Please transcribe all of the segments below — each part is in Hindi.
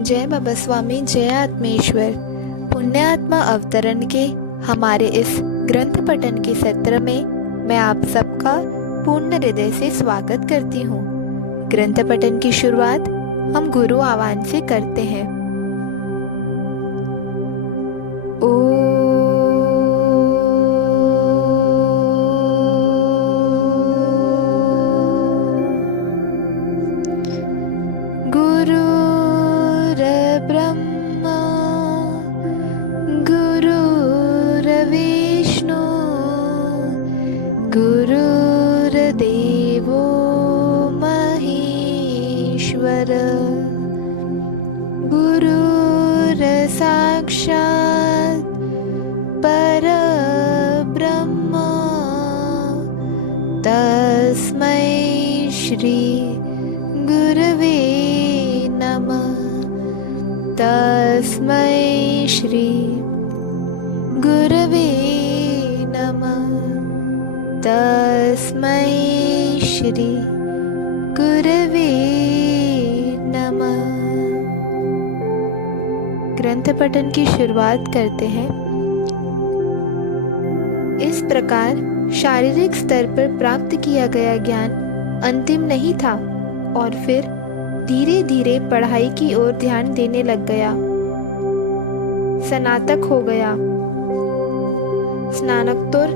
जय बाबा स्वामी जय आत्मेश्वर। पुण्यात्मा अवतरण के हमारे इस ग्रंथ पठन के सत्र में मैं आप सबका पूर्ण हृदय से स्वागत करती हूँ। ग्रंथ पठन की शुरुआत हम गुरु आह्वान से करते हैं। ब्रह्मा गुरुर्विष्णु गुरुर्देवो महेश्वर गुरुर्साक्षात् परब्रह्म तस्मै श्री गुरवे नमः। तस्मै श्री गुरवे नमः। तस्मै श्री गुरवे नमः। ग्रंथ पठन की शुरुआत करते हैं। इस प्रकार शारीरिक स्तर पर प्राप्त किया गया ज्ञान अंतिम नहीं था और फिर धीरे धीरे पढ़ाई की ओर ध्यान देने लग गया। स्नातक हो गया। स्नातकोत्तर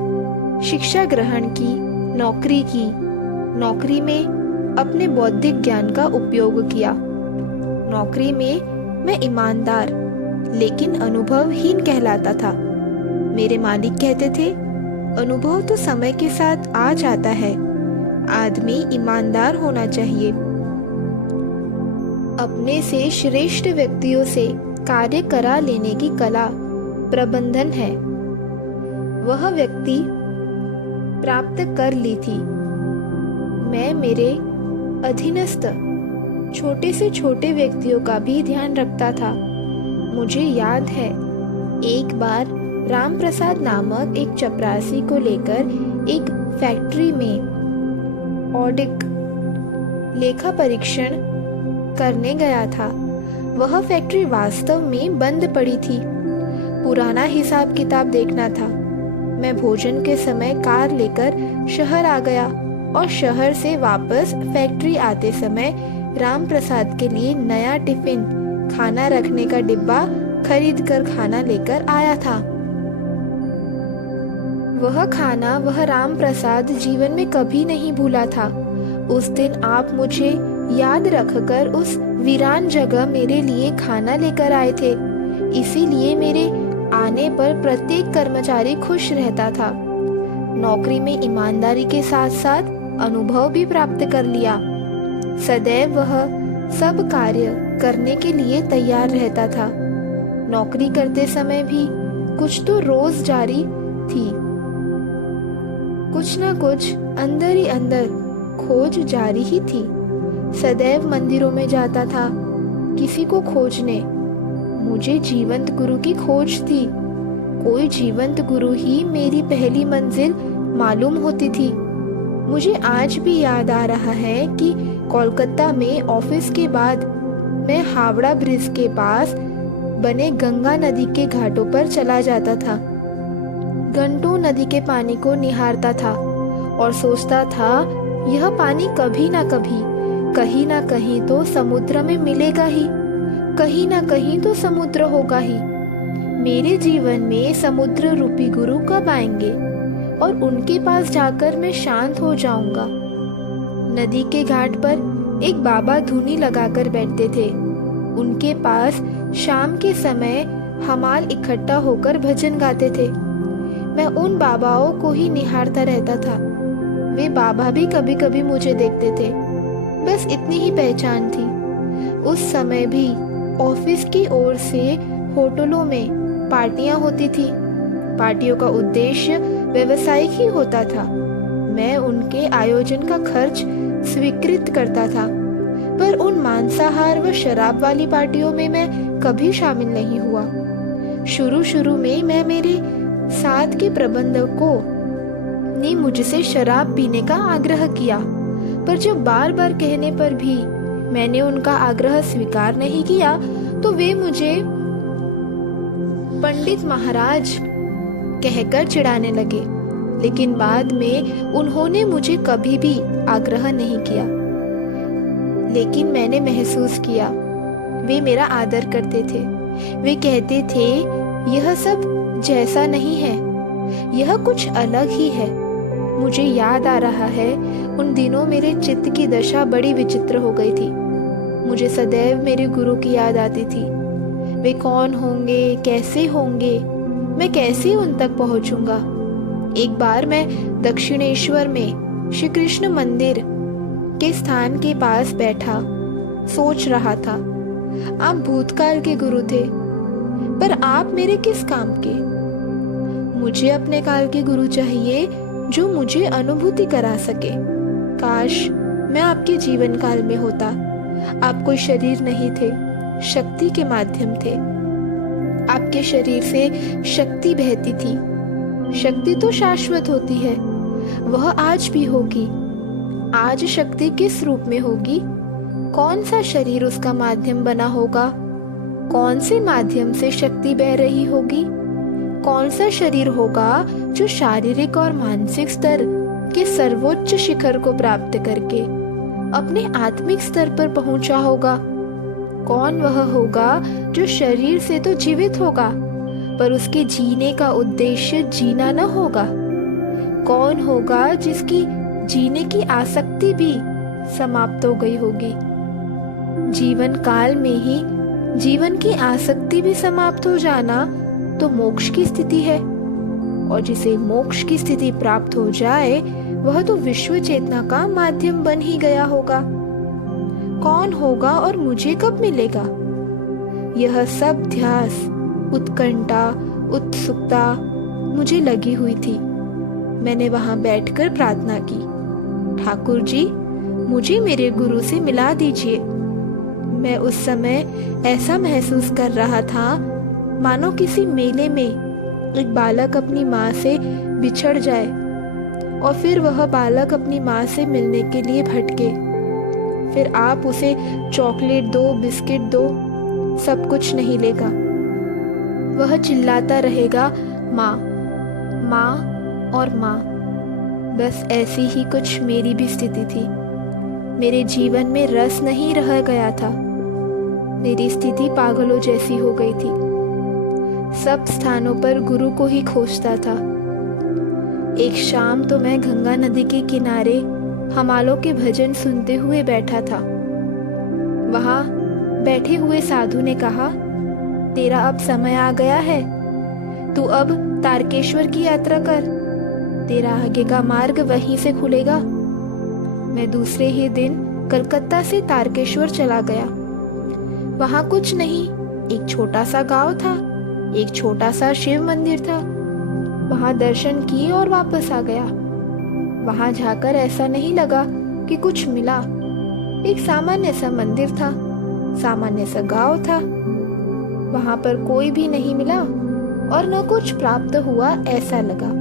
शिक्षा ग्रहण की, नौकरी की। नौकरी में अपने बौद्धिक ज्ञान का उपयोग किया। नौकरी में मैं ईमानदार लेकिन अनुभवहीन कहलाता था। मेरे मालिक कहते थे, अनुभव तो समय के साथ आ जाता है, आदमी ईमानदार होना चाहिए। अपने से श्रेष्ठ व्यक्तियों से कार्य करा लेने की कला प्रबंधन है, वह व्यक्ति प्राप्त कर ली थी। मैं मेरे अधीनस्थ छोटे से छोटे व्यक्तियों का भी ध्यान रखता था। मुझे याद है, एक बार राम प्रसाद नामक एक चपरासी को लेकर एक फैक्ट्री में ऑडिट लेखा परीक्षण करने गया था। वह फैक्ट्री वास्तव में बंद पड़ी थी। पुराना हिसाब किताब देखना था। मैं भोजन के समय कार लेकर शहर आ गया और शहर से वापस फैक्ट्री आते समय राम प्रसाद के लिए नया टिफिन खाना रखने का डिब्बा खरीद कर खाना लेकर आया था। वह खाना वह राम प्रसाद जीवन में कभी नहीं भूला था। उस दिन आप मुझे याद रखकर उस वीरान जगह मेरे लिए खाना लेकर आए थे। इसीलिए मेरे आने पर प्रत्येक कर्मचारी खुश रहता था। नौकरी में ईमानदारी के साथ साथ अनुभव भी प्राप्त कर लिया। सदैव वह सब कार्य करने के लिए तैयार रहता था। नौकरी करते समय भी कुछ तो रोज जारी थी, कुछ ना कुछ अंदर ही अंदर खोज जारी ही थी। सदैव मंदिरों में जाता था किसी को खोजने। मुझे जीवंत गुरु की खोज थी। कोई जीवंत गुरु ही मेरी पहली मंजिल मालूम होती थी। मुझे आज भी याद आ रहा है कि कोलकाता में ऑफिस के बाद मैं हावड़ा ब्रिज के पास बने गंगा नदी के घाटों पर चला जाता था। घंटों नदी के पानी को निहारता था और सोचता था, यह पानी कभी ना कभी कहीं ना कहीं तो समुद्र में मिलेगा ही, कहीं ना कहीं तो समुद्र होगा ही। मेरे जीवन में समुद्र रूपी गुरु कब आएंगे और उनके पास जाकर मैं शांत हो जाऊंगा। नदी के घाट पर एक बाबा धुनी लगाकर बैठते थे। उनके पास शाम के समय हमाल इकट्ठा होकर भजन गाते थे। मैं उन बाबाओं को ही निहारता रहता था। वे बाबा भी कभी कभी मुझे देखते थे। बस इतनी ही पहचान थी। उस समय भी ऑफिस की ओर से होटलों में पार्टियां होती थी। पार्टियों का उद्देश्य व्यवसायिक ही होता था। मैं उनके आयोजन का खर्च स्वीकृत करता था, पर उन मांसाहार व शराब वाली पार्टियों में मैं कभी शामिल नहीं हुआ। शुरू शुरू में मैं मेरे साथ के प्रबंधकों ने मुझसे शराब पीने का आग्रह किया, पर जब बार बार कहने पर भी मैंने उनका आग्रह स्वीकार नहीं किया तो वे मुझे पंडित महाराज कहकर चिढ़ाने लगे, लेकिन बाद में उन्होंने मुझे कभी भी आग्रह नहीं किया। लेकिन मैंने महसूस किया वे मेरा आदर करते थे। वे कहते थे यह सब जैसा नहीं है, यह कुछ अलग ही है। मुझे याद आ रहा है उन दिनों मेरे चित्त की दशा बड़ी विचित्र हो गई थी। मुझे सदैव मेरे गुरु की याद आती थी। वे कौन होंगे, कैसे होंगे, मैं कैसे उन तक पहुंचूंगा। एक बार मैं दक्षिणेश्वर में श्री कृष्ण मंदिर के स्थान के पास बैठा सोच रहा था। आप भूतकाल के गुरु थे, पर आप मेरे किस काम के? मुझे अपने काल के गुरु चाहिए जो मुझे अनुभूति करा सके। काश मैं आपके जीवन काल में होता। आप कोई शरीर नहीं थे, शक्ति के माध्यम थे। आपके शरीर से शक्ति बहती थी। शक्ति तो शाश्वत होती है, वह आज भी होगी। आज शक्ति किस रूप में होगी? कौन सा शरीर उसका माध्यम बना होगा? कौन से माध्यम से शक्ति बह रही होगी? कौन सा शरीर होगा जो शारीरिक और मानसिक स्तर के सर्वोच्च शिखर को प्राप्त करके अपने आत्मिक स्तर पर पहुंचा होगा? कौन वह होगा जो शरीर से तो जीवित होगा, पर उसके जीने का उद्देश्य जीना न होगा? कौन होगा जिसकी जीने की आसक्ति भी समाप्त हो गई होगी? जीवन काल में ही जीवन की आसक्ति भी समाप्त हो जाना तो मोक्ष की स्थिति है, और जिसे मोक्ष की स्थिति प्राप्त हो जाए वह तो विश्व चेतना का माध्यम बन ही गया होगा। कौन होगा और मुझे कब मिलेगा? यह सब ध्यास, उत्कंठा, उत्सुकता मुझे लगी हुई थी। मैंने वहां बैठकर प्रार्थना की, ठाकुर जी मुझे मेरे गुरु से मिला दीजिए। मैं उस समय ऐसा महसूस कर रहा था मानो किसी मेले में एक बालक अपनी माँ से बिछड़ जाए और फिर वह बालक अपनी माँ से मिलने के लिए भटके। फिर आप उसे चॉकलेट दो, बिस्किट दो, सब कुछ नहीं लेगा। वह चिल्लाता रहेगा माँ, माँ और माँ। बस ऐसी ही कुछ मेरी भी स्थिति थी। मेरे जीवन में रस नहीं रह गया था। मेरी स्थिति पागलों जैसी हो गई थी। सब स्थानों पर गुरु को ही खोजता था। एक शाम तो मैं गंगा नदी के किनारे हमालों के भजन सुनते हुए बैठा था। वहां बैठे हुए साधु ने कहा, तेरा अब समय आ गया है, तू अब तारकेश्वर की यात्रा कर, तेरा आगे का मार्ग वहीं से खुलेगा। मैं दूसरे ही दिन कलकत्ता से तारकेश्वर चला गया। वहां कुछ नहीं, एक छोटा सा गांव था, एक छोटा सा शिव मंदिर था। वहां दर्शन किए और वापस आ गया। वहां जाकर ऐसा नहीं लगा कि कुछ मिला। एक सामान्य सा मंदिर था, सामान्य सा गांव था। वहां पर कोई भी नहीं मिला और न कुछ प्राप्त हुआ ऐसा लगा।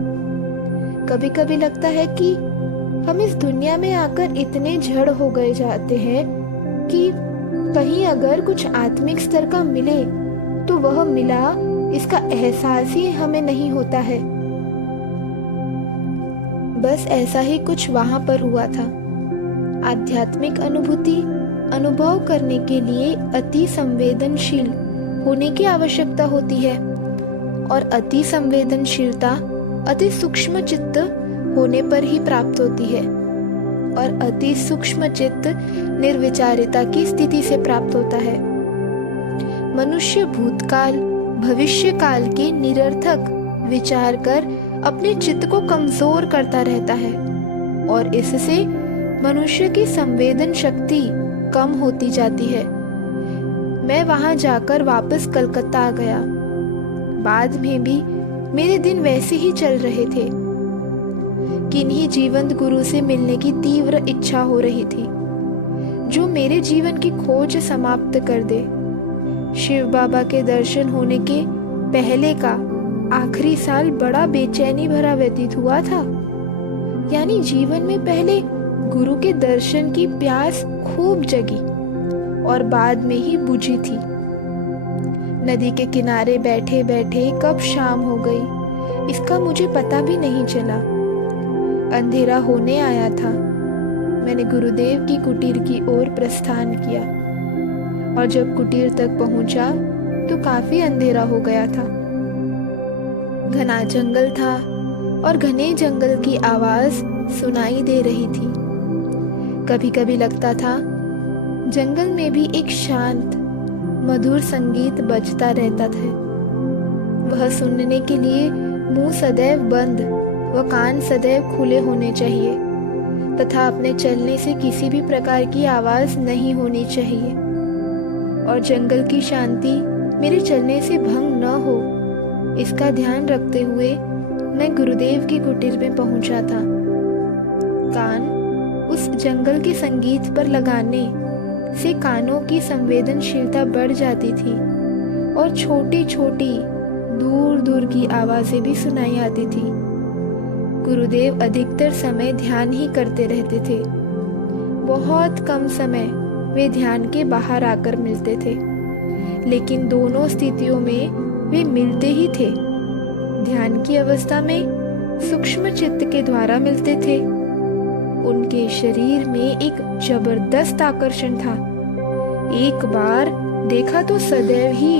कभी कभी लगता है कि हम इस दुनिया में आकर इतने जड़ हो गए जाते हैं कि कहीं अगर कुछ आत्मिक स्तर का मिले तो वह मिला, इसका एहसास ही हमें नहीं होता है। बस ऐसा ही कुछ वहां पर हुआ था। आध्यात्मिक अनुभूति अनुभव करने के लिए अति संवेदनशील होने की आवश्यकता होती है, और अति संवेदनशीलता अति सूक्ष्म चित्त होने पर ही प्राप्त होती है, और अति सूक्ष्म चित्त निर्विचारिता की स्थिति से प्राप्त होता है। मनुष्य भूतकाल भविष्य काल के निरर्थक विचार कर अपने चित्त को कमजोर करता रहता है, और इससे मनुष्य की संवेदन शक्ति कम होती जाती है। मैं वहां जाकर वापस कलकत्ता आ गया। बाद में भी मेरे दिन वैसे ही चल रहे थे। किन्हीं जीवंत गुरु से मिलने की तीव्र इच्छा हो रही थी, जो मेरे जीवन की खोज समाप्त कर दे। शिव बाबा के दर्शन होने के पहले का आखिरी साल बड़ा बेचैनी भरा व्यतीत हुआ था। यानी जीवन में पहले गुरु के दर्शन की प्यास खूब जगी, और बाद में ही बुझी थी। नदी के किनारे बैठे बैठे कब शाम हो गई इसका मुझे पता भी नहीं चला। अंधेरा होने आया था। मैंने गुरुदेव की कुटीर की ओर प्रस्थान किया और जब कुटीर तक पहुंचा तो काफी अंधेरा हो गया था। घना जंगल था और घने जंगल की आवाज सुनाई दे रही थी। कभी कभी लगता था जंगल में भी एक शांत मधुर संगीत बजता रहता था। वह सुनने के लिए मुंह सदैव बंद व कान सदैव खुले होने चाहिए तथा अपने चलने से किसी भी प्रकार की आवाज नहीं होनी चाहिए और जंगल की शांति मेरे चलने से भंग न हो, इसका ध्यान रखते हुए मैं गुरुदेव की कुटीर में पहुंचा था। कान उस जंगल के संगीत पर लगाने से कानों की संवेदनशीलता बढ़ जाती थी और छोटी छोटी दूर दूर की आवाजें भी सुनाई आती थी। गुरुदेव अधिकतर समय ध्यान ही करते रहते थे। बहुत कम समय वे ध्यान के बाहर आकर मिलते थे, लेकिन दोनों स्थितियों में वे मिलते ही थे। ध्यान की अवस्था में सूक्ष्म चित्त के द्वारा मिलते थे। उनके शरीर में एक जबरदस्त आकर्षण था। एक बार देखा तो सदैव ही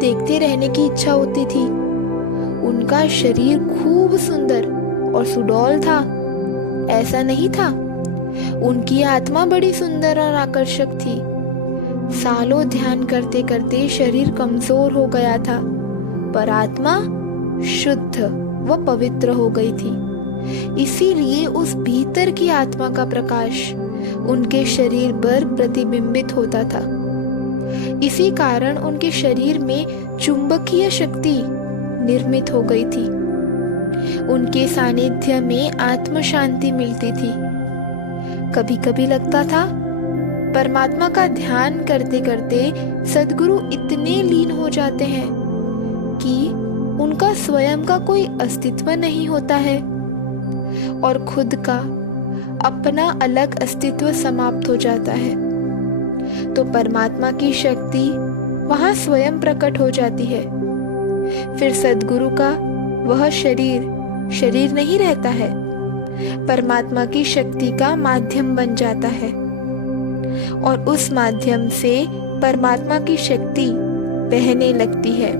देखते रहने की इच्छा होती थी। उनका शरीर खूब सुंदर और सुडौल था। ऐसा नहीं था, उनकी आत्मा बड़ी सुंदर और आकर्षक थी। सालों ध्यान करते करते शरीर कमजोर हो गया था, पर आत्मा शुद्ध व पवित्र हो गई थी। इसीलिए उस भीतर की आत्मा का प्रकाश उनके शरीर पर प्रतिबिंबित होता था। इसी कारण उनके शरीर में चुंबकीय शक्ति निर्मित हो गई थी। उनके सानिध्य में आत्म शांति मिलती थी। कभी कभी लगता था परमात्मा का ध्यान करते करते सद्गुरु इतने लीन हो जाते हैं कि उनका स्वयं का कोई अस्तित्व नहीं होता है और खुद का अपना अलग अस्तित्व समाप्त हो जाता है। तो परमात्मा की शक्ति वहां स्वयं प्रकट हो जाती है। फिर सद्गुरु का वह शरीर नहीं रहता है, परमात्मा की शक्ति का माध्यम बन जाता है और उस माध्यम से परमात्मा की शक्ति बहने लगती है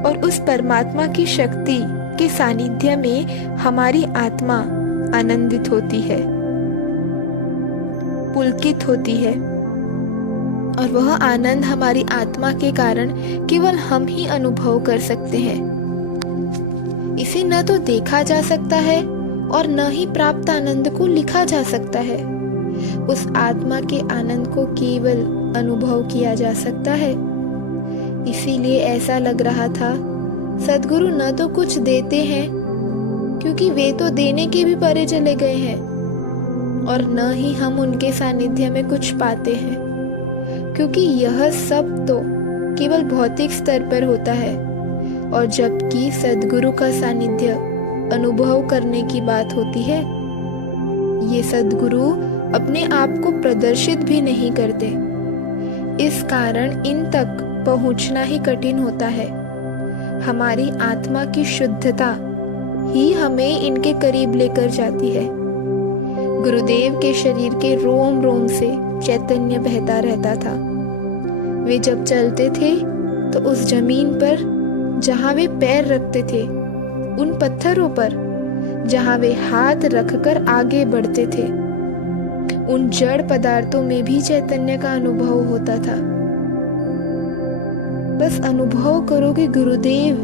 और उस परमात्मा की शक्ति के सानिध्य में हमारी आत्मा आनंदित होती है, पुलकित होती है और वह आनंद हमारी आत्मा के कारण केवल हम ही अनुभव कर सकते हैं। इसे न तो देखा जा सकता है और न ही प्राप्त आनंद को लिखा जा सकता है। उस आत्मा के आनंद को केवल अनुभव किया जा सकता है। इसीलिए ऐसा लग रहा था सद्गुरु न तो कुछ देते हैं, क्योंकि वे तो देने के भी परे चले गए हैं, और न ही हम उनके सानिध्य में कुछ पाते हैं, क्योंकि यह सब तो केवल भौतिक स्तर पर होता है। और जबकि सद्गुरु का सानिध्य अनुभव करने की बात होती है, ये सद्गुरु अपने आप को प्रदर्शित भी नहीं करते। इस कारण इन तक पहुंचना ही कठिन होता है। हमारी आत्मा की शुद्धता ही हमें इनके करीब लेकर जाती है। गुरुदेव के शरीर के रोम रोम से चैतन्य बहता रहता था। वे जब चलते थे तो उस जमीन पर जहां वे पैर रखते थे, उन पत्थरों पर जहां वे हाथ रखकर आगे बढ़ते थे, उन जड़ पदार्थों में भी चैतन्य का अनुभव होता था। बस अनुभव करो कि गुरुदेव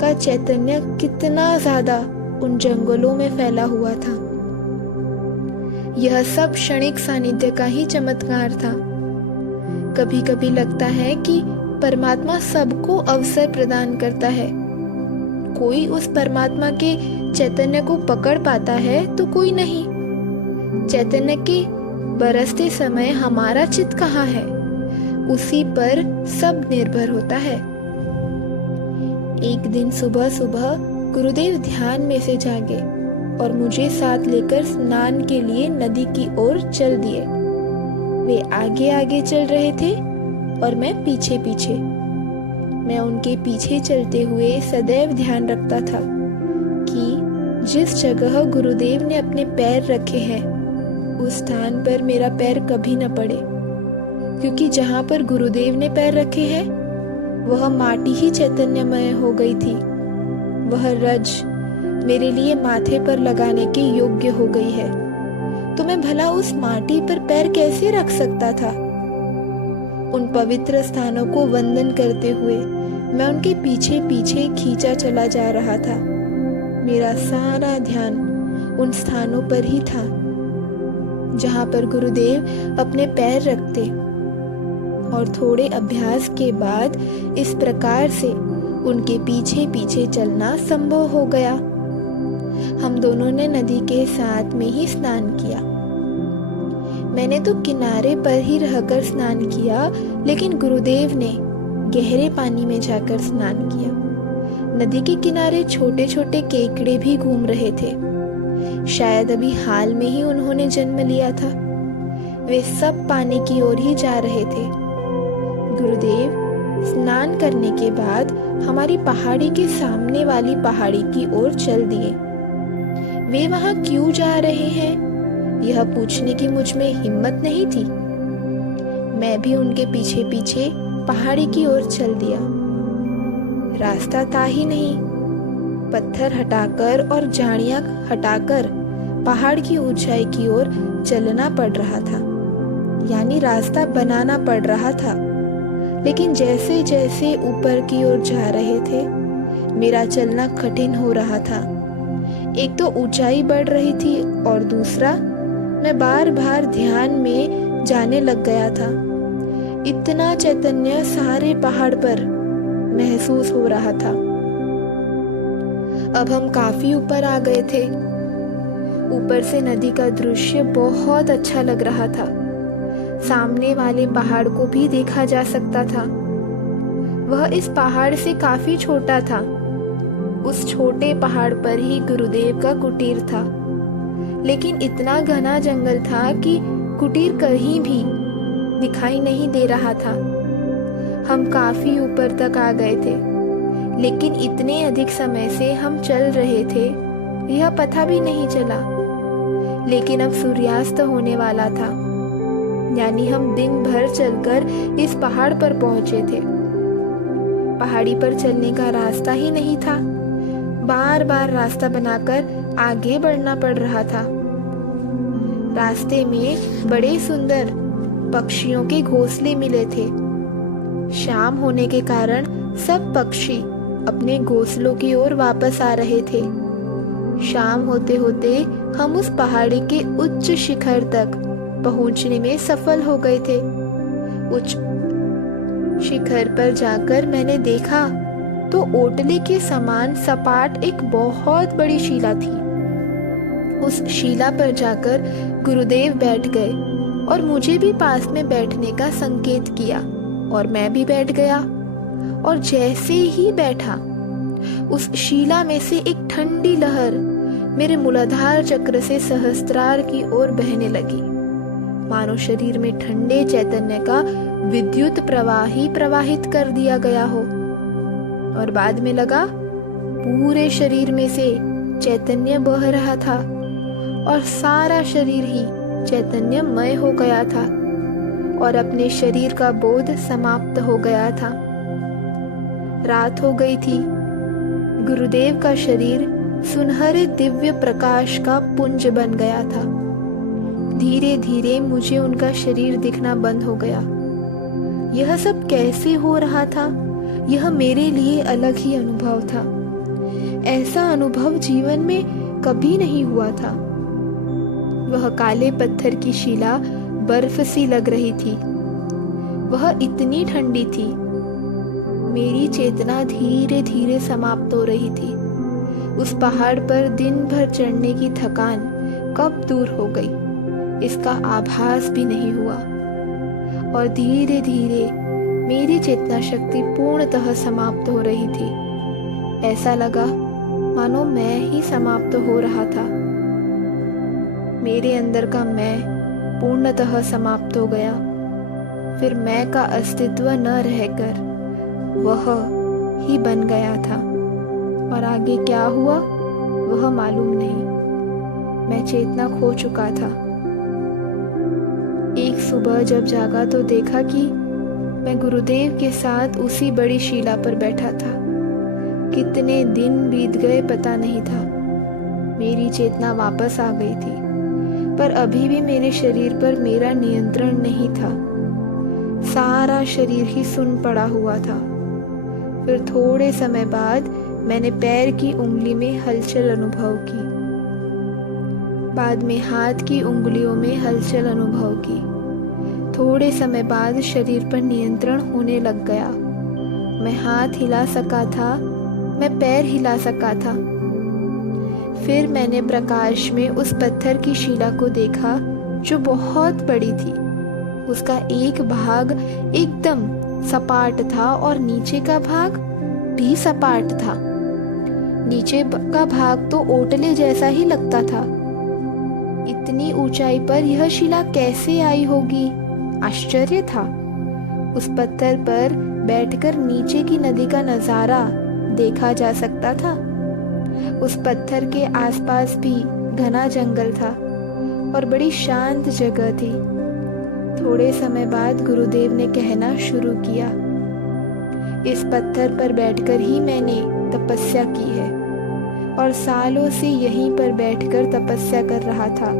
का चैतन्य कितना ज्यादा उन जंगलों में फैला हुआ था। यह सब क्षणिक सानिध्य का ही चमत्कार था। कभी कभी लगता है कि परमात्मा सबको अवसर प्रदान करता है। कोई उस परमात्मा के चैतन्य को पकड़ पाता है तो कोई नहीं। चैतन्य के बरसते समय हमारा चित्त कहाँ है, उसी पर सब निर्भर होता है। एक दिन सुबह सुबह गुरुदेव ध्यान में से जागे और मुझे साथ लेकर स्नान के लिए नदी की ओर चल दिए। वे आगे आगे चल रहे थे और मैं पीछे पीछे। मैं उनके पीछे चलते हुए सदैव ध्यान रखता था कि जिस जगह गुरुदेव ने अपने पैर रखे हैं उस स्थान पर मेरा पैर कभी न पड़े, क्योंकि जहाँ पर गुरुदेव ने पैर रखे हैं वह माटी ही चैतन्यमय हो गई थी। वह रज मेरे लिए माथे पर लगाने के योग्य हो गई है, तो मैं भला उस माटी पर पैर कैसे रख सकता था। उन पवित्र स्थानों को वंदन करते हुए मैं उनके पीछे पीछे खींचा चला जा रहा था। मेरा सारा ध्यान उन स्थानों पर ही था जहाँ पर गुरुदेव अपने पैर रखते, और थोड़े अभ्यास के बाद इस प्रकार से उनके पीछे पीछे चलना संभव हो गया। हम दोनों ने नदी के साथ में ही स्नान किया। मैंने तो किनारे पर ही रहकर स्नान किया, लेकिन गुरुदेव ने गहरे पानी में जाकर स्नान किया। नदी के किनारे छोटे छोटे केकड़े भी घूम रहे थे। शायद अभी हाल में ही उन्होंने जन्म लिया था। वे सब पानी की ओर ही जा रहे थे। गुरुदेव स्नान करने के बाद हमारी पहाड़ी के सामने वाली पहाड़ी की ओर चल दिए। वे वहां क्यों जा रहे हैं यह पूछने की मुझ में हिम्मत नहीं थी। मैं भी उनके पीछे पीछे पहाड़ी की ओर चल दिया। रास्ता था ही नहीं। पत्थर हटाकर और झाड़ियां हटाकर पहाड़ की ऊंचाई की ओर चलना पड़ रहा था, यानी रास्ता बनाना पड़ रहा था। लेकिन जैसे जैसे ऊपर की ओर जा रहे थे मेरा चलना कठिन हो रहा था। एक तो ऊंचाई बढ़ रही थी और दूसरा मैं बार बार ध्यान में जाने लग गया था। इतना चैतन्य सारे पहाड़ पर महसूस हो रहा था। अब हम काफी ऊपर आ गए थे। ऊपर से नदी का दृश्य बहुत अच्छा लग रहा था। सामने वाले पहाड़ को भी देखा जा सकता था। वह इस पहाड़ से काफी छोटा था। उस छोटे पहाड़ पर ही गुरुदेव का कुटीर था, लेकिन इतना घना जंगल था कि कुटीर कहीं भी दिखाई नहीं दे रहा था। हम काफी ऊपर तक आ गए थे, लेकिन इतने अधिक समय से हम चल रहे थे यह पता भी नहीं चला। लेकिन अब सूर्यास्त होने वाला था, यानी हम दिन भर चलकर इस पहाड़ पर पहुंचे थे। पहाड़ी पर चलने का रास्ता ही नहीं था। बार बार रास्ता बनाकर आगे बढ़ना पड़ रहा था। रास्ते में बड़े सुंदर पक्षियों के घोंसले मिले थे। शाम होने के कारण सब पक्षी अपने घोंसलों की ओर वापस आ रहे थे। शाम होते होते हम उस पहाड़ी के उच्च शिखर तक पहुंचने में सफल हो गए थे। उच्च शिखर पर जाकर मैंने देखा तो ओटले के समान सपाट एक बहुत बड़ी शिला थी। उस शिला पर जाकर गुरुदेव बैठ गए और मुझे भी पास में बैठने का संकेत किया, और मैं भी बैठ गया। और जैसे ही बैठा उस शिला में से एक ठंडी लहर मेरे मूलाधार चक्र से सहस्त्रार की ओर बहने लगी, मानो शरीर में ठंडे चैतन्य का विद्युत प्रवाह ही प्रवाहित कर दिया गया हो। और बाद में लगा पूरे शरीर में से चैतन्य बह रहा था और सारा शरीर ही चैतन्यमय हो गया था और अपने शरीर का बोध समाप्त हो गया था। रात हो गई थी। गुरुदेव का शरीर सुनहरे दिव्य प्रकाश का पुंज बन गया था। धीरे धीरे मुझे उनका शरीर दिखना बंद हो गया। यह सब कैसे हो रहा था, यह मेरे लिए अलग ही अनुभव था। ऐसा अनुभव जीवन में कभी नहीं हुआ था। वह काले पत्थर की शिला बर्फ सी लग रही थी। वह इतनी ठंडी थी। मेरी चेतना धीरे धीरे समाप्त हो रही थी। उस पहाड़ पर दिन भर चढ़ने की थकान कब दूर हो गई इसका आभास भी नहीं हुआ, और धीरे धीरे मेरी चेतना शक्ति पूर्णतः समाप्त हो रही थी। ऐसा लगा मानो मैं ही समाप्त हो रहा था। मेरे अंदर का मैं पूर्णतः समाप्त हो गया। फिर मैं का अस्तित्व न रहकर वह ही बन गया था, और आगे क्या हुआ वह मालूम नहीं। मैं चेतना खो चुका था। एक सुबह जब जागा तो देखा कि मैं गुरुदेव के साथ उसी बड़ी शिला पर बैठा था। कितने दिन बीत गए पता नहीं था। मेरी चेतना वापस आ गई थी, पर अभी भी मेरे शरीर पर मेरा नियंत्रण नहीं था। सारा शरीर ही सुन्न पड़ा हुआ था। फिर थोड़े समय बाद मैंने पैर की उंगली में हलचल अनुभव की, बाद में हाथ की उंगलियों में हलचल अनुभव की। थोड़े समय बाद शरीर पर नियंत्रण होने लग गया। मैं हाथ हिला सका था, मैं पैर हिला सका था। फिर मैंने प्रकाश में उस पत्थर की शिला को देखा जो बहुत बड़ी थी। उसका एक भाग एकदम सपाट था और नीचे का भाग भी सपाट था। नीचे का भाग तो ओटले जैसा ही लगता था। इतनी ऊंचाई पर यह शिला कैसे आई होगी, आश्चर्य था। उस पत्थर पर बैठकर नीचे की नदी का नजारा देखा जा सकता था। उस पत्थर के आसपास भी घना जंगल था और बड़ी शांत जगह थी। थोड़े समय बाद गुरुदेव ने कहना शुरू किया, इस पत्थर पर बैठकर ही मैंने तपस्या की है और सालों से यहीं पर बैठकर तपस्या कर रहा था।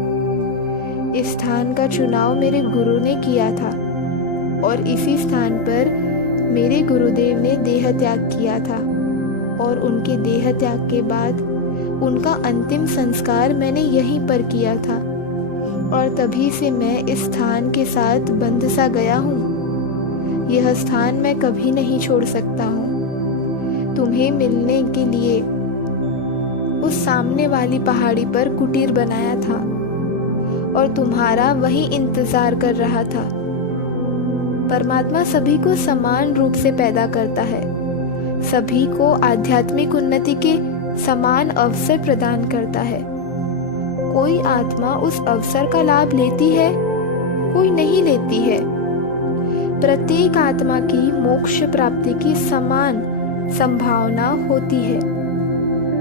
इस स्थान का चुनाव मेरे गुरु ने किया था और इसी स्थान पर मेरे गुरुदेव ने देह त्याग किया था, और उनके देह त्याग के बाद उनका अंतिम संस्कार मैंने यहीं पर किया था। और तभी से मैं इस स्थान के साथ बंध सा गया हूँ। यह स्थान मैं कभी नहीं छोड़ सकता हूँ। तुम्हें मिलने के लिए उस सामने वाली पहाड़ी पर कुटीर बनाया था और तुम्हारा वहीं इंतजार कर रहा था। परमात्मा सभी को समान रूप से पैदा करता है, सभी को आध्यात्मिक उन्नति के समान अवसर प्रदान करता है। कोई आत्मा उस अवसर का लाभ लेती है, कोई नहीं लेती है। प्रत्येक आत्मा की मोक्ष प्राप्ति की समान संभावना होती है।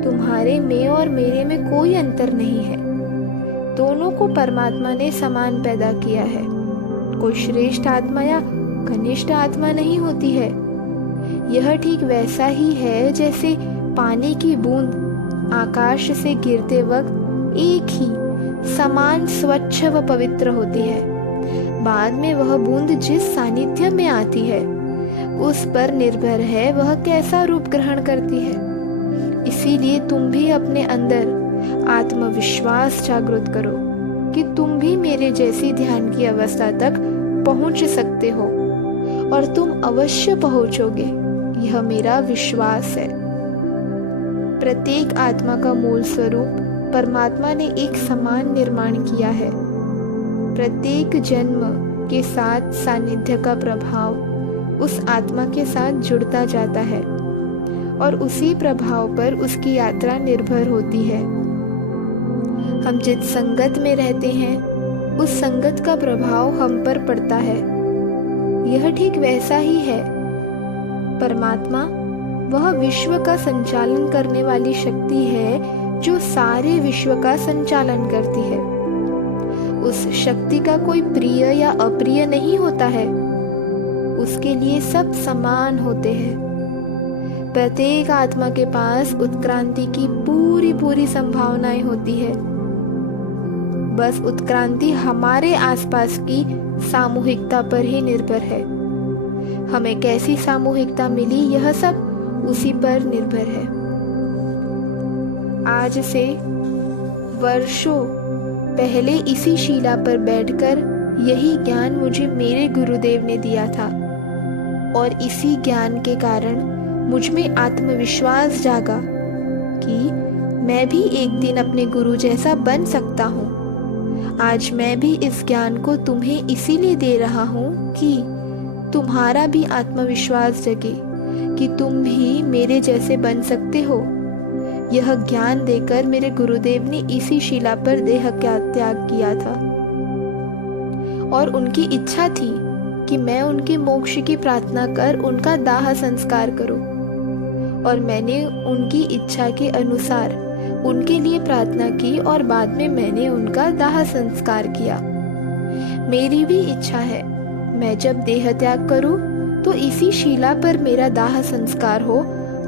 तुम्हारे में और मेरे में कोई अंतर नहीं है। दोनों को परमात्मा ने समान पैदा किया है। कोई श्रेष्ठ आत्मा या कनिष्ठ आत्मा नहीं होती है। यह ठीक वैसा ही है जैसे पानी की बूंद आकाश से गिरते वक्त एक ही समान स्वच्छ व पवित्र होती है। बाद में वह बूंद जिस सानिध्य में आती है उस पर निर्भर है वह कैसा रूप ग्रहण करती है। इसीलिए तुम भी अपने अंदर आत्मविश्वास जागृत करो कि तुम भी मेरे जैसी ध्यान की अवस्था तक पहुंच सकते हो, और तुम अवश्य पहुंचोगे, यह मेरा विश्वास है। प्रत्येक आत्मा का मूल स्वरूप परमात्मा ने एक समान निर्माण किया है। प्रत्येक जन्म के साथ सानिध्य का प्रभाव उस आत्मा के साथ जुड़ता जाता है और उसी प्रभाव पर उसकी यात्रा निर्भर होती है। हम जिस संगत में रहते हैं उस संगत का प्रभाव हम पर पड़ता है। यह ठीक वैसा ही है। परमात्मा वह विश्व का संचालन करने वाली शक्ति है जो सारे विश्व का संचालन करती है। उस शक्ति का कोई प्रिय या अप्रिय नहीं होता है। उसके लिए सब समान होते हैं। प्रत्येक आत्मा के पास उत्क्रांति की पूरी पूरी संभावनाएं होती है। बस उत्क्रांति हमारे आसपास की सामूहिकता पर ही निर्भर है। हमें कैसी सामूहिकता मिली यह सब उसी पर निर्भर है। आज से वर्षों पहले इसी शिला पर बैठकर यही ज्ञान मुझे मेरे गुरुदेव ने दिया था, और इसी ज्ञान के कारण मुझ में आत्मविश्वास जागा कि मैं भी एक दिन अपने गुरु जैसा बन सकता हूँ। आज मैं भी इस ज्ञान को तुम्हें इसीलिए दे रहा हूँ कि तुम्हारा भी आत्मविश्वास जगे कि तुम भी मेरे जैसे बन सकते हो। यह ज्ञान देकर मेरे गुरुदेव ने इसी शिला पर देह का त्याग किया था। और उनकी इच्छा थी कि मैं उनके मोक्ष की प्रार्थना कर उनका दाह संस्कार करूं। और मैंने उनकी इच्छा के अनुसार उनके लिए प्रार्थना की और बाद में मैंने उनका दाह संस्कार किया। मेरी भी इच्छा है मैं जब देह त्याग करूं तो इसी शिला पर मेरा दाह संस्कार हो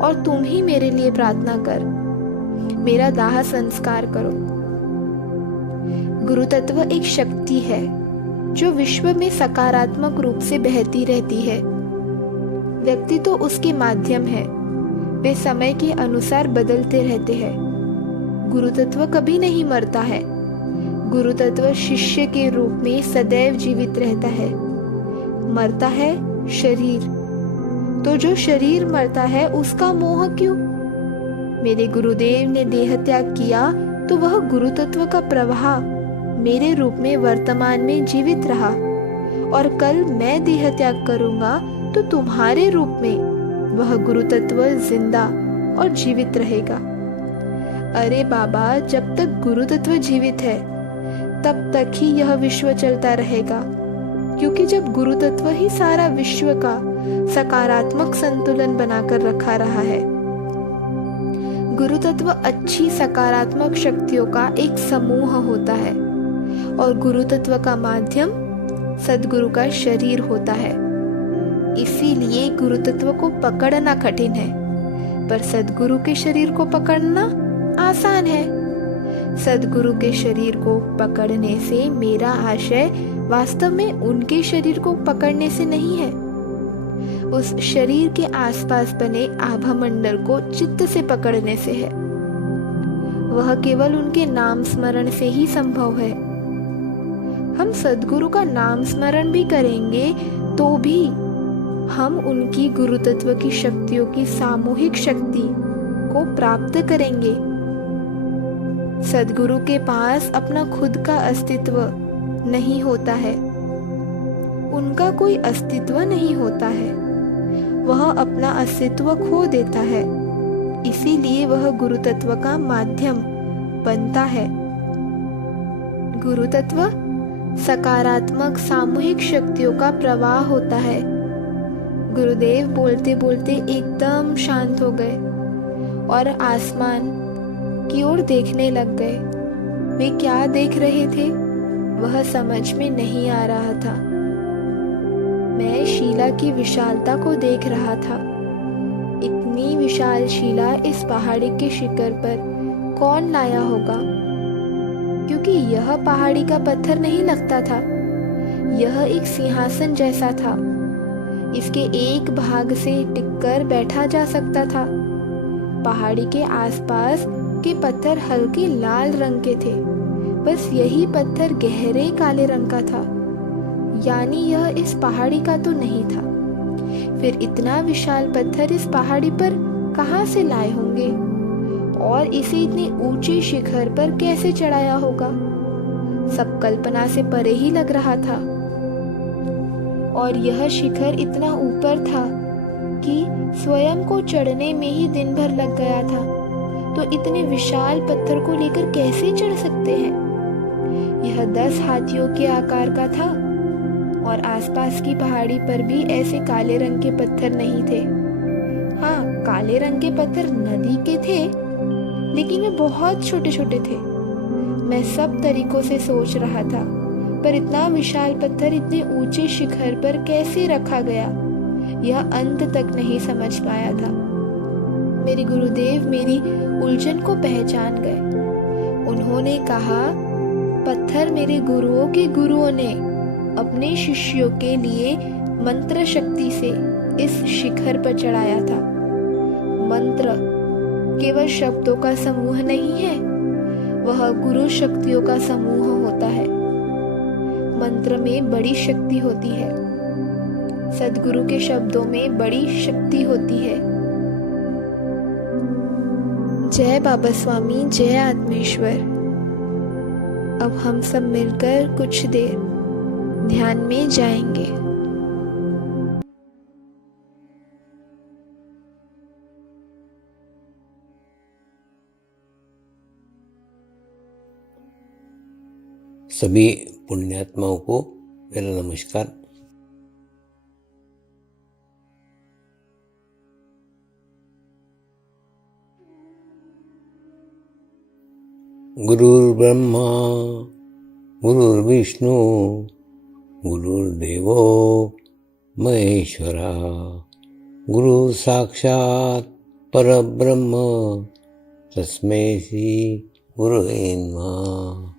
और तुम ही मेरे लिए प्रार्थना कर मेरा दाह संस्कार करो। गुरु तत्व एक शक्ति है जो विश्व में सकारात्मक रूप से बहती रहती है। व्यक्ति तो उसके माध्यम है, वे समय के अनुसार बदलते रहते हैं। गुरु तत्व कभी नहीं मरता है। गुरु तत्व शिष्य के रूप में सदैव जीवित रहता है। मरता है शरीर, तो जो शरीर मरता है उसका मोह क्यों? मेरे गुरुदेव ने देह त्याग किया तो वह गुरु तत्व का प्रवाह मेरे रूप में वर्तमान में जीवित रहा, और कल मैं देह त्याग करूंगा तो तुम्हारे रूप में वह गुरु तत्व जिंदा और जीवित रहेगा। अरे बाबा, जब तक गुरु तत्व जीवित है तब तक ही यह विश्व चलता रहेगा, क्योंकि जब गुरु तत्व ही सारा विश्व का सकारात्मक संतुलन बनाकर रखा रहा है। गुरु तत्व अच्छी सकारात्मक शक्तियों का एक समूह होता है और गुरु तत्व का माध्यम सद्गुरु का शरीर होता है। इसीलिए गुरु तत्व को पकड़ना कठिन है, पर सद्गुरु के शरीर को पकड़ना आसान है। सद्गुरु के शरीर को पकड़ने से मेरा आशय वास्तव में उनके शरीर को पकड़ने से नहीं है, उस शरीर के आसपास बने आभामंडल को चित्त से पकड़ने से है। वह केवल उनके नाम स्मरण से ही संभव है। हम सद्गुरु का नाम स्मरण भी करेंगे तो भी हम उनकी गुरु तत्व की शक्तियों की सामूहिक शक्ति को प्राप्त करेंगे। सद्गुरु के पास अपना खुद का अस्तित्व नहीं होता है, उनका कोई अस्तित्व नहीं होता है, वह अपना अस्तित्व खो देता है। इसीलिए वह गुरु तत्व का माध्यम बनता है। गुरु तत्व सकारात्मक सामूहिक शक्तियों का प्रवाह होता है। गुरुदेव बोलते बोलते एकदम शांत हो गए और आसमान की ओर देखने लग गए। वे क्या देख रहे थे वह समझ में नहीं आ रहा था। मैं शिला की विशालता को देख रहा था। इतनी विशाल शिला इस पहाड़ी के शिखर पर कौन लाया होगा, क्योंकि यह पहाड़ी का पत्थर नहीं लगता था। यह एक सिंहासन जैसा था। इसके एक भाग से टिककर बैठा जा सकता था। पहाड़ी के आसपास के पत्थर हल्के लाल रंग के थे, बस यही पत्थर गहरे काले रंग का था, यानी यह इस पहाड़ी का तो नहीं था। फिर इतना विशाल पत्थर इस पहाड़ी पर कहाँ से लाए होंगे और इसे इतने ऊंचे शिखर पर कैसे चढ़ाया होगा? सब कल्पना से परे ही लग रहा था। और यह शिखर इतना ऊपर था कि स्वयं को चढ़ने में ही दिन भर लग गया था, तो इतने विशाल पत्थर को लेकर कैसे चढ़ सकते हैं? यह 10 हाथियों के आकार का था और आसपास की पहाड़ी पर भी ऐसे काले रंग के पत्थर नहीं थे। हाँ, काले रंग के पत्थर नदी के थे, लेकिन वे बहुत छोटे छोटे थे। मैं सब तरीकों से सोच रहा था, पर इतना विशाल पत्थर इतने ऊंचे शिखर पर कैसे रखा गया, यह अंत तक नहीं समझ पाया था। मेरे गुरुदेव मेरी उलझन को पहचान गए। उन्होंने कहा, पत्थर मेरे गुरुओं के गुरुओं ने अपने शिष्यों के लिए मंत्र शक्ति से इस शिखर पर चढ़ाया था। मंत्र केवल शब्दों का समूह नहीं है, वह गुरु शक्तियों का समूह होता है। मंत्र में बड़ी शक्ति होती है, सद्गुरु के शब्दों में बड़ी शक्ति होती है। जय बाबा स्वामी, जय आत्मेश्वर। अब हम सब मिलकर कुछ देर ध्यान में जाएंगे। सभी पुण्यात्माओं को मेरा नमस्कार। गुरुर्ब्रह्मा गुरुर्विष्णु गुरुर्देवो महेश्वरा, गुरु साक्षात परब्रह्म तस्मै श्री गुरुवे नमः।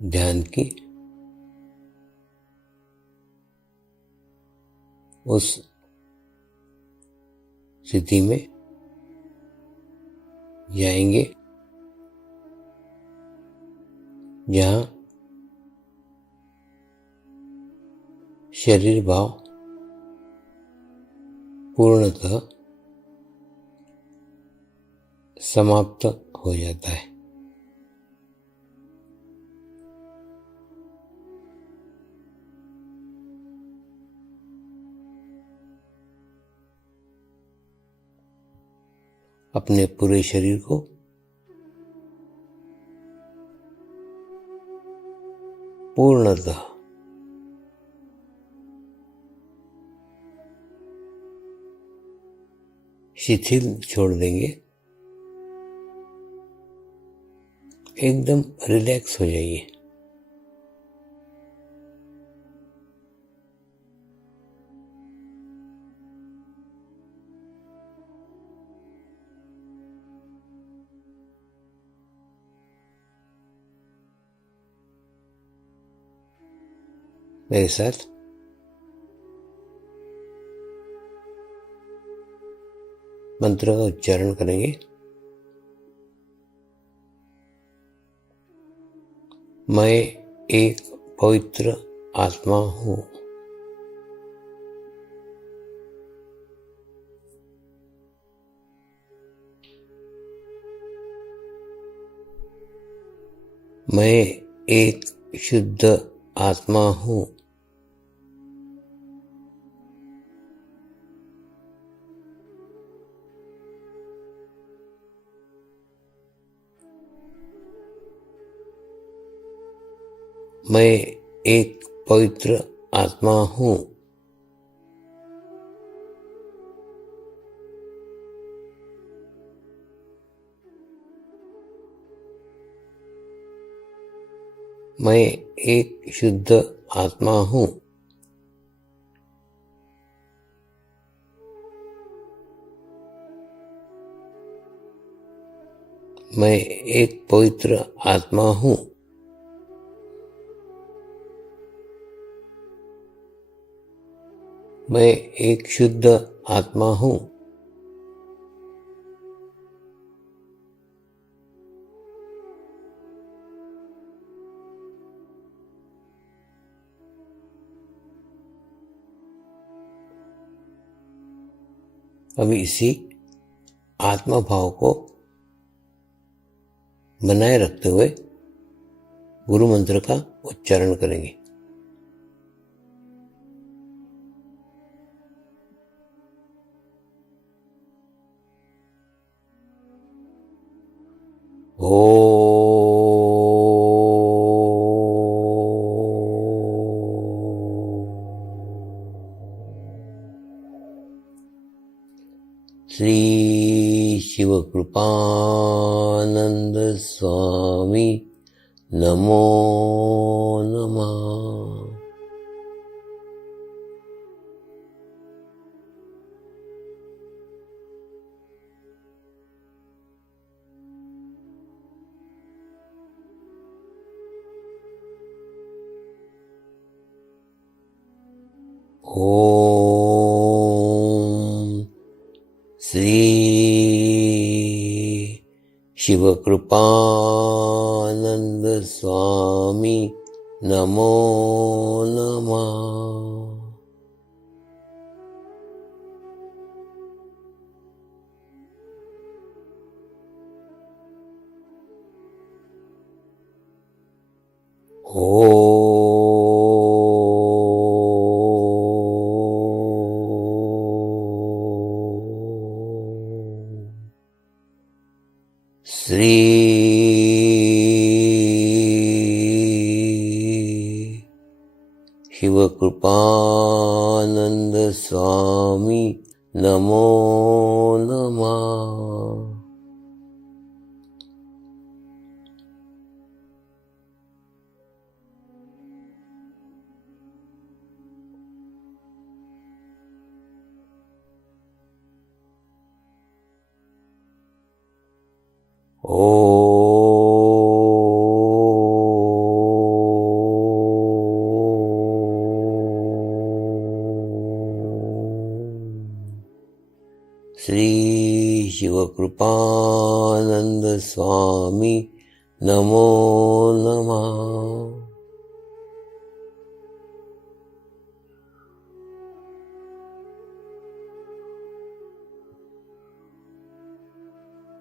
ध्यान की उस स्थिति में जाएंगे जहाँ शरीर भाव पूर्णतः समाप्त हो जाता है। अपने पूरे शरीर को पूर्णतः शिथिल छोड़ देंगे, एकदम रिलैक्स हो जाइए। मेरे साथ मंत्र का उच्चारण करेंगे। मैं एक पवित्र आत्मा हूँ। मैं एक शुद्ध आत्मा हूँ। मैं एक पवित्र आत्मा हूँ। मैं एक शुद्ध आत्मा हूँ। मैं एक पवित्र आत्मा हूँ। मैं एक शुद्ध आत्मा हूँ। अभी इसी आत्मा भाव को बनाए रखते हुए गुरु मंत्र का उच्चारण करेंगे। श्री शिवकृपानंद स्वामी नमो नमः। ओम श्री शिवकृपानंद स्वामी नमो नमः। श्री शिवकृपानंद स्वामी नमो नमः। श्री शिवकृपानंद स्वामी नमो नमः।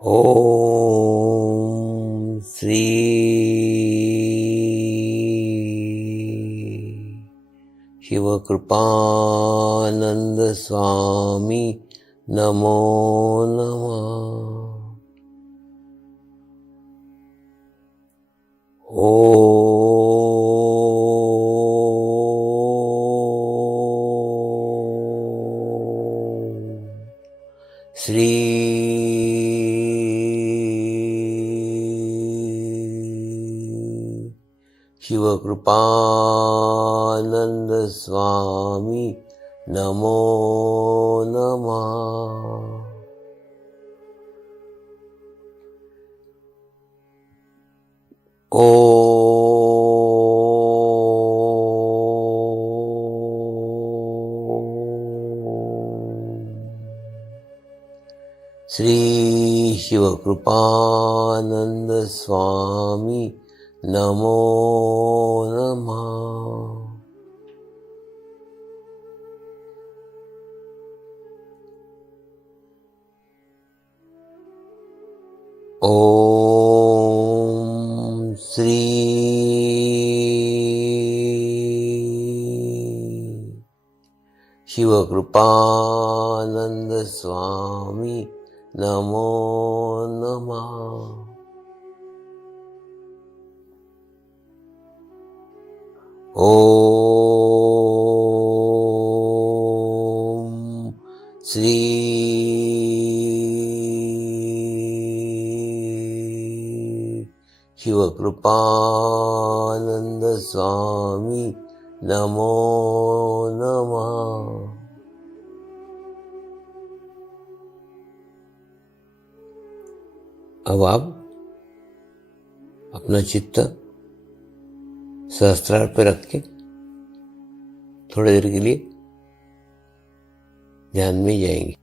ओम श्री शिवकृपानंद स्वामी नमो नमः। श्री शिवकृपानंद स्वामी नमो नमः। श्री शिवकृपानंद स्वामी नमो नमः। ओम श्री शिवकृपानंद स्वामी नमो नमः। ओम श्री शिवकृपानंद स्वामी नमो नमः। अब आप अपना चित्त सहस्त्रार पे रख के थोड़ी देर के लिए ध्यान में जाएंगे।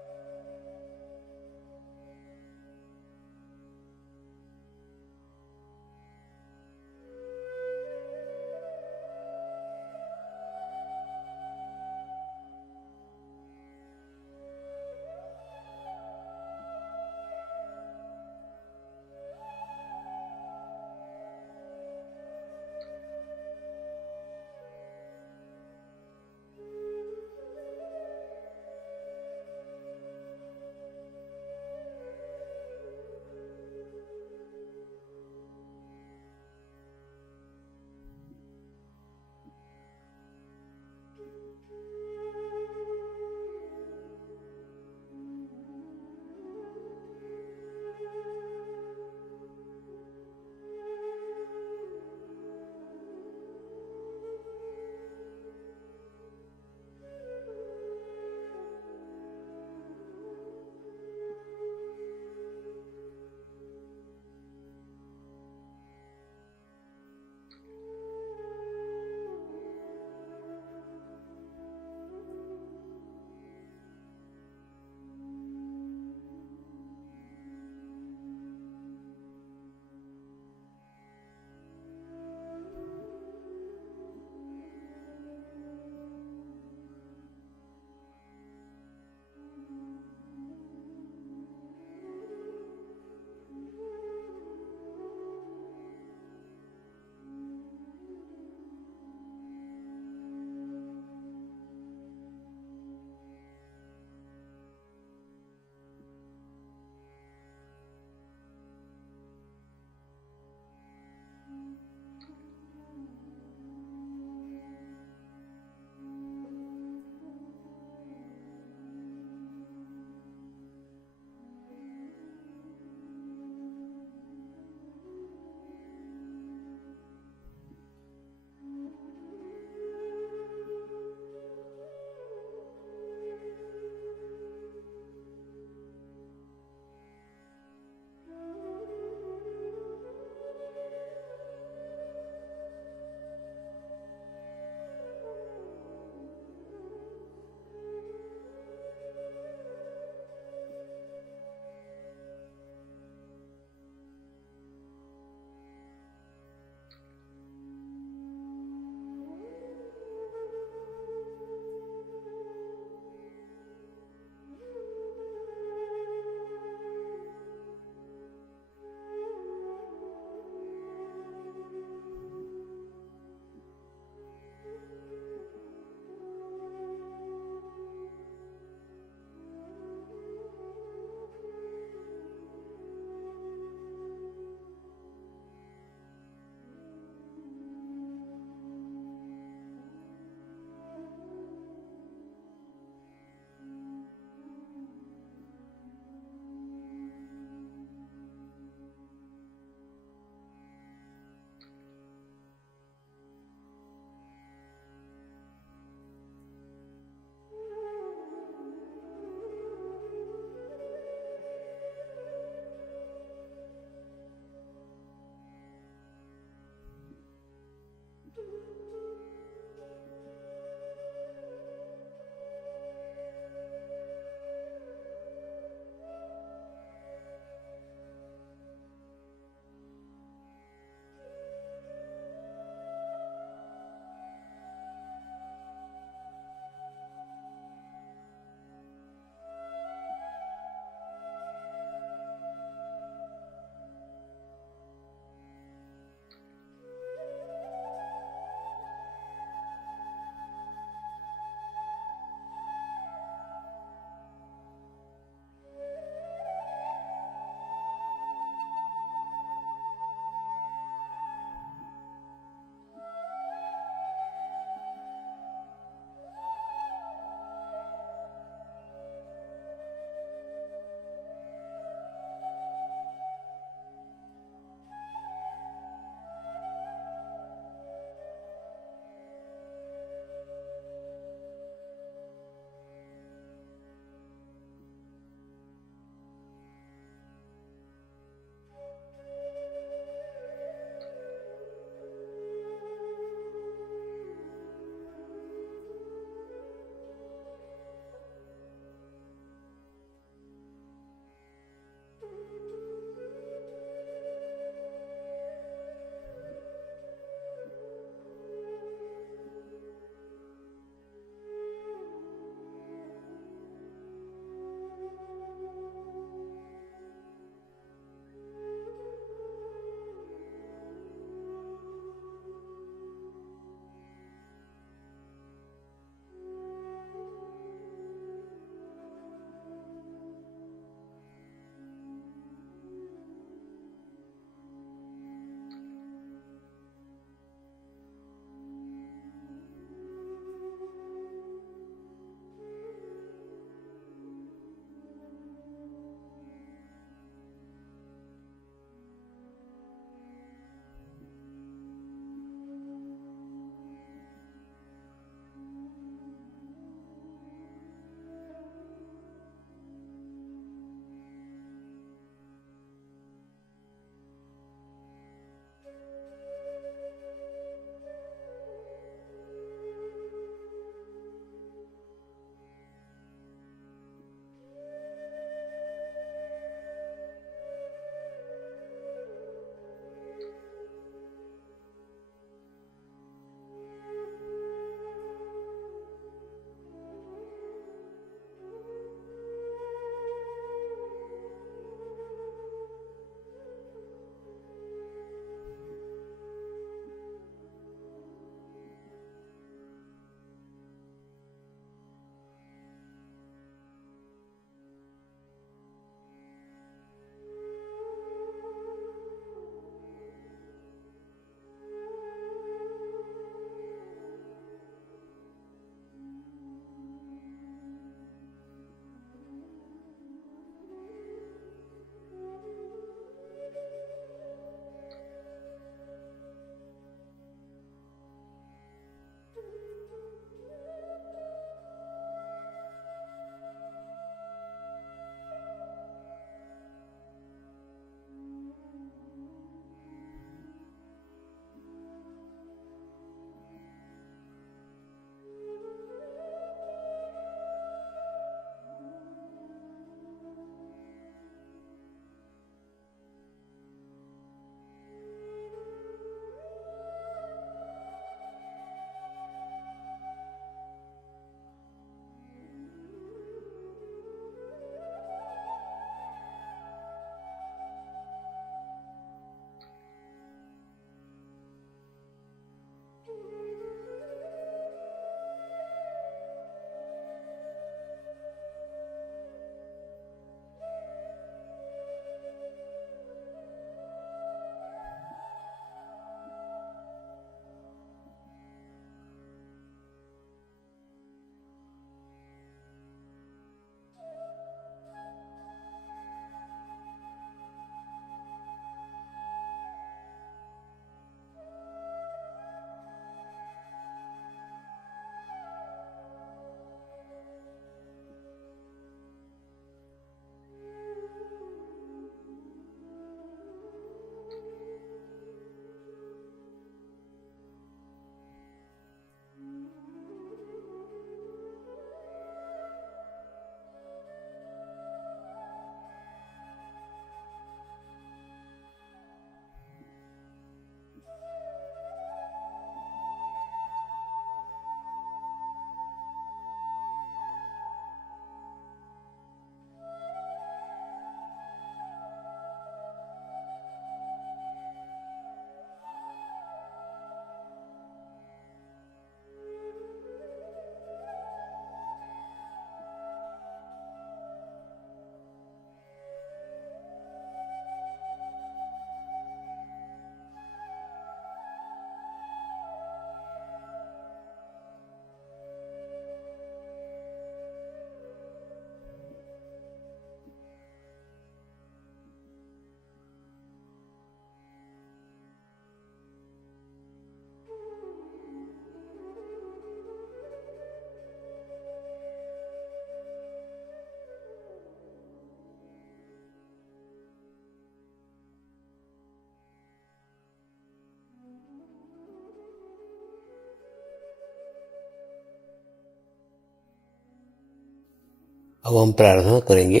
अब हम प्रार्थना करेंगे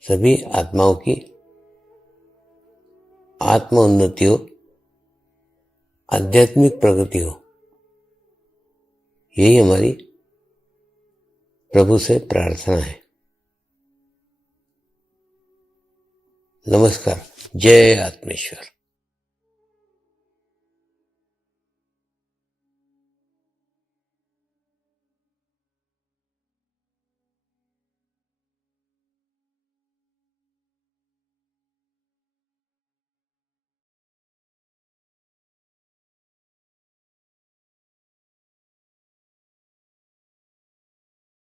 सभी आत्माओं की आत्मोन्नति हो, आध्यात्मिक प्रगति हो। यही हमारी प्रभु से प्रार्थना है। नमस्कार। जय आत्मेश्वर।